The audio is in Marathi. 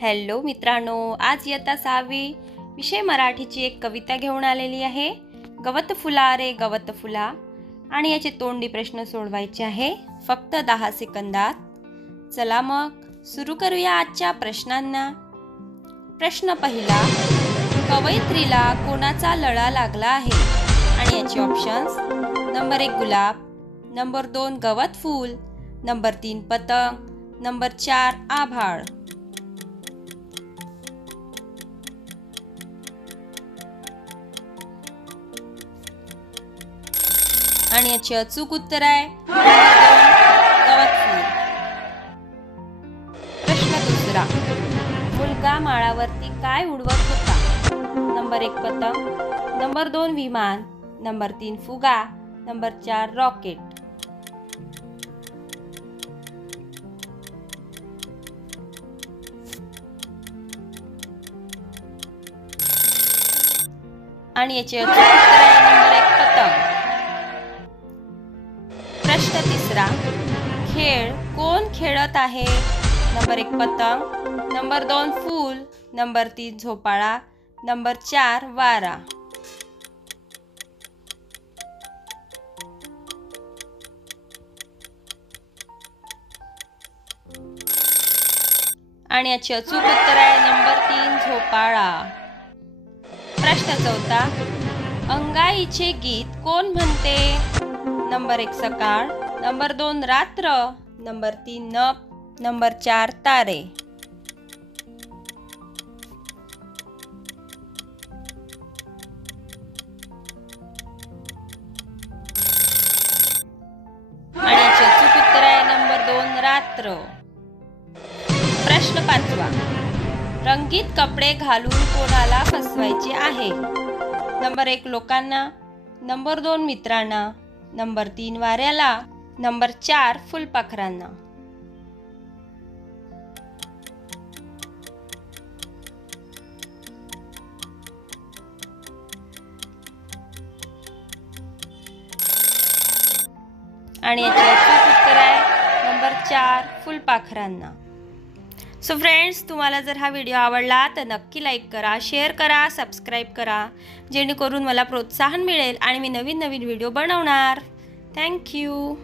हॅलो मित्रांनो, आज इयत्ता 6वी विषय मराठीची एक कविता घेऊन आलेली आहे। गवत फुला रे गवत फुला आणि याचे तोंडी प्रश्न सोडवायचे आहे फक्त 10 सेकंदात। चला मग सुरू करूया आजच्या प्रश्नांना। प्रश्न पहिला, कवयित्रीला कोणाचा लळा लागला आहे? आणि याचे ऑप्शन्स: नंबर 1 गुलाब, नंबर 2 गवत फूल, नंबर 3 पतंग, नंबर 4 आभाळ। आणि याचे अचूक उत्तर आहे गवत फूल। प्रश्न दुसरा, मुलगा माळावरती काय उडवत होता? नंबर 1 पतंग, नंबर 2 विमान, नंबर 3 फुगा, नंबर 4 रॉकेट। आणि याचे अचूक उत्तर आहे नंबर 1 पतंग। प्रश्न तिसरा, खेळ कोण खेळत आहे? नंबर 1 पतंग, नंबर 2 फूल, नंबर 3 झोपाळा, नंबर 4 वारा। आणि याचे अचूक उत्तर आहे नंबर 3 झोपाळा। प्रश्न चौथा, अंगाईचे गीत कोण म्हणते? नंबर 1 सकाळ, नंबर 2 रात्र, नंबर 3 नभ, नंबर 4 तारे। आणि याचे अचूक उत्तर आहे नंबर 2 रात्र। प्रश्न पाचवा, रंगीत कपडे घालून कोणाला फसवायचे आहे? नंबर 1 लोकांना, नंबर 2 मित्रांना, नंबर 3 वाऱ्याला, नंबर 4 फुलपाखरांना। आणि याचे अचूक उत्तर आहे नंबर 4 फुलपाखरांना। सो फ्रेंड्स, तुम्हाला जर हा व्हिडिओ आवडला तर नक्की लाईक करा, शेअर करा, सबस्क्राईब करा, जेणेकरून मला प्रोत्साहन मिळेल आणि मी नवीन व्हिडिओ बनवणार। Thank you.